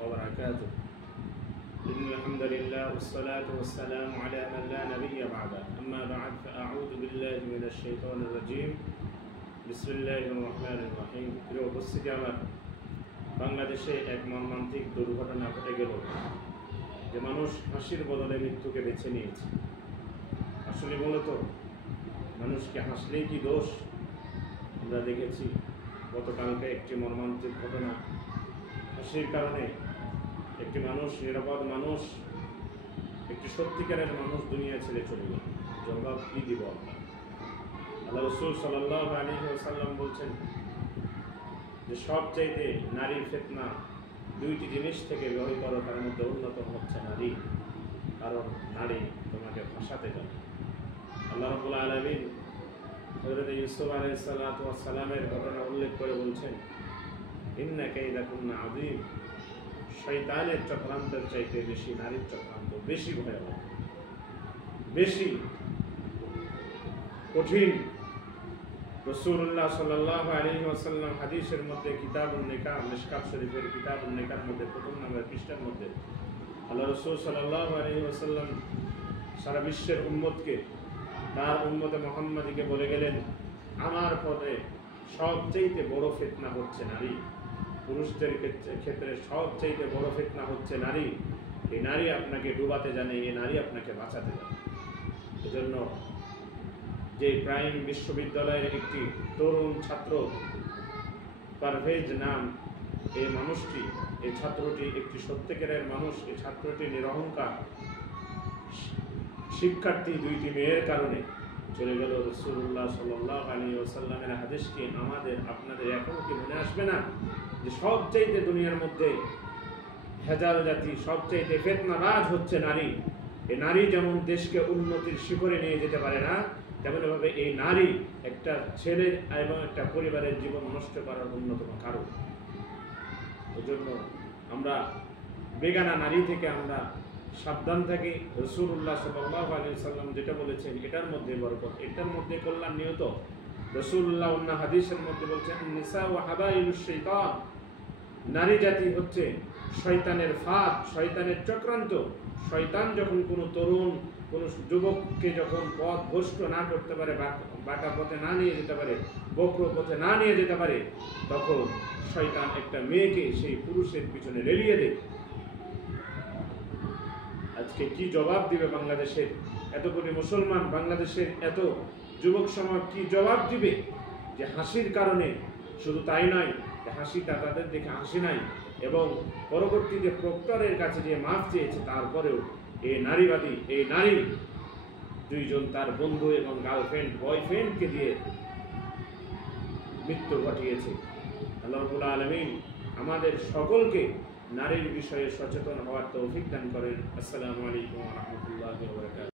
وبركاته. إن الحمد لله والصلاة والسلام على من لا نبي بعده. أما بعد فأعوذ بالله من الشيطان الرجيم. بسم الله الرحمن الرحيم. প্রিয় উপস্থিতি, আমার বাংলাদেশে এক মর্মান্তিক দুর্ঘটনা ঘটে গেল যে মানুষ হাসির বদলে মৃত্যুকে বেছে নিয়েছে। আসলে মূলত মানুষকে হাসলেই কি দোষ? আমরা দেখেছি গতকালকে একটি মর্মান্তিক ঘটনা। হাসির কারণে একটি মানুষ, নিরাপদ মানুষ, একটি সত্যিকারের মানুষ দুনিয়া ছেড়ে চলে গেল। জবাব কি দিব আমরা? আল্লাহ রাসূল সাল্লাল্লাহু আলাইহি ওয়াসাল্লাম বলছেন যে সবচাইতে নারী ফিতনা দুইটি জিনিস থেকে বের করো, তার মধ্যে অন্যতম হচ্ছে নারী। কারণ নারী তোমাকে ফাঁসাতে যাবে। আল্লাহ রাব্বুল আলামিন হযরত ইউসুফ আলাইহিস সালাতু ওয়াস সালামের ঘটনা উল্লেখ করে বলছেন, ইন্না কাইদাকুন্না আযীম। শয়তানের চক্রান্তের চাইতে বেশি নারীর চক্রান্ত বেশি ভয়াবহ, বেশি কঠিন। রাসূলুল্লাহ সাল্লাল্লাহু আলাইহি ওয়াসাল্লাম হাদিসের মধ্যে কিতাবুন নিকাহ, মিশকাত শরীফের কিতাবুন নিকাহর মধ্যে প্রথম নম্বর পৃষ্ঠার মধ্যে আল্লাহ রাসূল সাল্লাল্লাহু আলাইহি ওয়াসাল্লাম সারা বিশ্বের উম্মতকে, তার উম্মতে মুহাম্মাদীকে বলে গেলেন, আমার পথে সবচেয়ে বড় ফিতনা হচ্ছে নারী। পুরুষদের ক্ষেত্রে সবচেয়ে বড় ফিতনা হচ্ছে নারী। এই নারী আপনাকে ডুবাতে জানে, এই নারী আপনাকে বাঁচাতে জানে। এজন্য যে প্রাইম বিশ্ববিদ্যালয়ের একটি তরুণ ছাত্র, পারভেজ নাম এই মানুষটি, এই ছাত্রটি একটি সত্যিকারের মানুষ। এই ছাত্রটি নিরহংকার শিক্ষার্থী দুইটি মেয়ের কারণে চলে গেল। রাসূলুল্লাহ সাল্লাল্লাহু আলাইহি ওয়াসাল্লামের হাদিসটি আমাদের আপনাদের এখনো কি মনে আসবে না যে সবচাইতে দুনিয়ার মধ্যে ভেজাল জাতি, সবচাইতে ফিতনাবাজ হচ্ছে নারী। এই নারী যেমন দেশকে উন্নতির শিখরে নিয়ে যেতে পারে না, তেমনভাবে এই নারী একটা ছেলে এবং একটা পরিবারের জীবন নষ্ট করার অন্যতম কারণ। এজন্য আমরা বেগানা নারী থেকে আমরা সাবধান থাকি। রাসূলুল্লাহ সাল্লাল্লাহু আলাইহি ওয়াসাল্লাম যেটা বলেছেন এটার মধ্যে বরকত, এটার মধ্যে কল্যাণ নিয়ত। রাসূলুল্লাহ অন্য হাদিসের মধ্যে বলছেন, নিসা ওয়া হাবাইলুশ শাইতান। নারী জাতি হচ্ছে শয়তানের ফাঁদ, শয়তানের চক্রান্ত। শয়তান যখন কোনো তরুণ, কোনো যুবককে যখন পথ ভ্রষ্ট না করতে পারে, বাঁকা পথে না নিয়ে যেতে পারে, বক্র পথে না নিয়ে যেতে পারে, তখন শয়তান একটা মেয়েকে সেই পুরুষের পিছনে রেলিয়ে দেয়। আজকে কি জবাব দিবে বাংলাদেশের এত কোটি মুসলমান, বাংলাদেশের এত যুবক সমাজ কি জবাব দিবে যে হাসির কারণে? শুধু তাই নয়, হাসিটা তাদের দেখে হাসি নাই, এবং পরবর্তীতে প্রক্টরের কাছে যে মাফ চেয়েছে, তারপরেও এই নারীবাদী, এই নারী দুইজন তার বন্ধু এবং গার্লফ্রেন্ড, বয়ফ্রেন্ডকে দিয়ে মৃত্যু ঘটিয়েছে। আল্লাহ রাব্বুল আলামিন আমাদের সকলকে নারীর বিষয়ে সচেতন হওয়ার তৌফিক দান করেন। আসসালামু আলাইকুম ওয়া রাহমাতুল্লাহি ওয়া বারাকাতুহু।